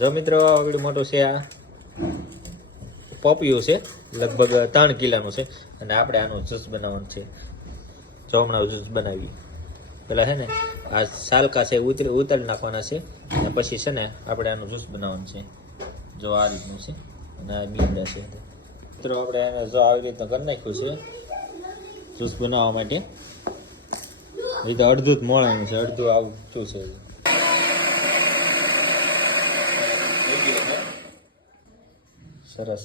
જો મિત્રો આવડું મોટું છે, આ પોપિયું છે, લગભગ ત્રણ કિલાનું છે, અને આપણે આનું જ્યુસ બનાવવાનું છે. જો હમણાં જ્યુસ બનાવીએ પેલા છે ને, આ સાલકા છે, ઉતરી, ઉતારી નાખવાના છે, અને પછી છે ને, આપણે આનું જ્યુસ બનાવવાનું છે. જો આ રીતનું છે, અને આ બીંડા છે. મિત્રો, આપણે એને જો આવી રીતનું કરી નાખ્યું છે જ્યુસ બનાવવા માટે. એ તો અડધું જ મોળાનું છે, અડધું આવું શું છે? સરસ.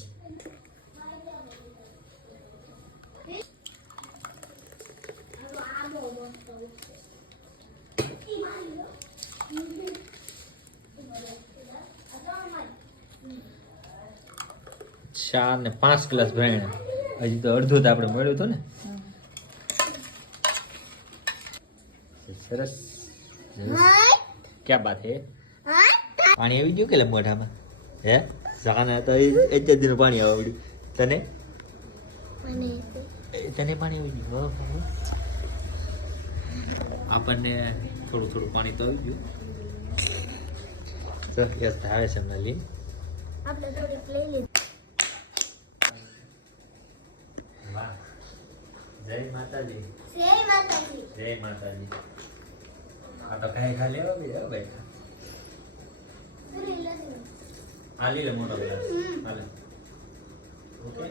ચાર ને પાંચ ગ્લાસ ભરાયા હજી તો અડધું જ આપણે મળ્યું હતું ને. સરસ. ક્યાં બાત હે? પાણી આવી ગયું કે મોઢામાં? હે? સાને તો એ જ દિન પાણી આવડ્યું તને? તને પાણી આવી ગયું. આપણને થોડું થોડું પાણી તો આવી ગયું. યસ આવે છે એમના લીન આપણે થોડીક લઈ લીધી જય માતાજી. જય માતાજી. જય માતાજી. આ તો કઈ ખાલી આવે ભાઈ. આ લે મોટો ગ્લાસ હાલે ઓકે?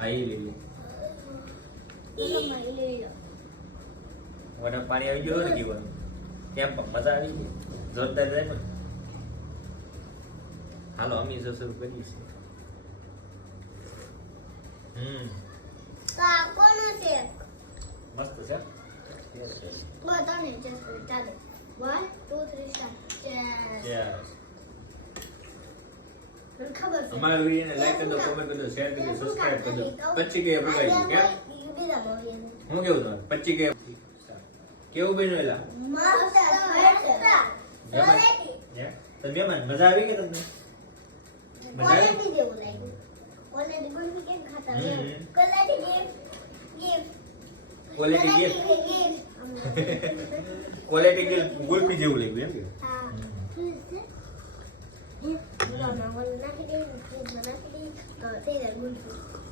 આઈ લઈ લો. વડા પાણી આવી ગયો ને જીવન. કેમ મજા આવી ગઈ. જોરદાર રહે પણ. હાલો અમી જો શરૂ કરીએ છીએ. હમ. કાકોનો છે. મસ્ત છે? બતાને જસ્ટ ચાલો. 1 2 3 અમારા વિડીયોને લાઈક કરી દો કોમેન્ટ કરી દો શેર કરી દો સબસ્ક્રાઇબ કરી દો. પચી ગયા ભગાઈ નવી હું કેવું તમારે? પચી કે કેવું બન્યું એલા? તો મહેમાન મજા આવી? કે તમને? મજા આવી? ક્વોલિટી જેવું લાગ્યું. ક્વોલિટી ગુલ્ફી કેમ ખાતા quality gift gift quality gift gift quality Gill ગુલ્ફી જેવું લાગ્યું એમ કે? હા. નાખી દે નાખી દે તો ગુલ્ફી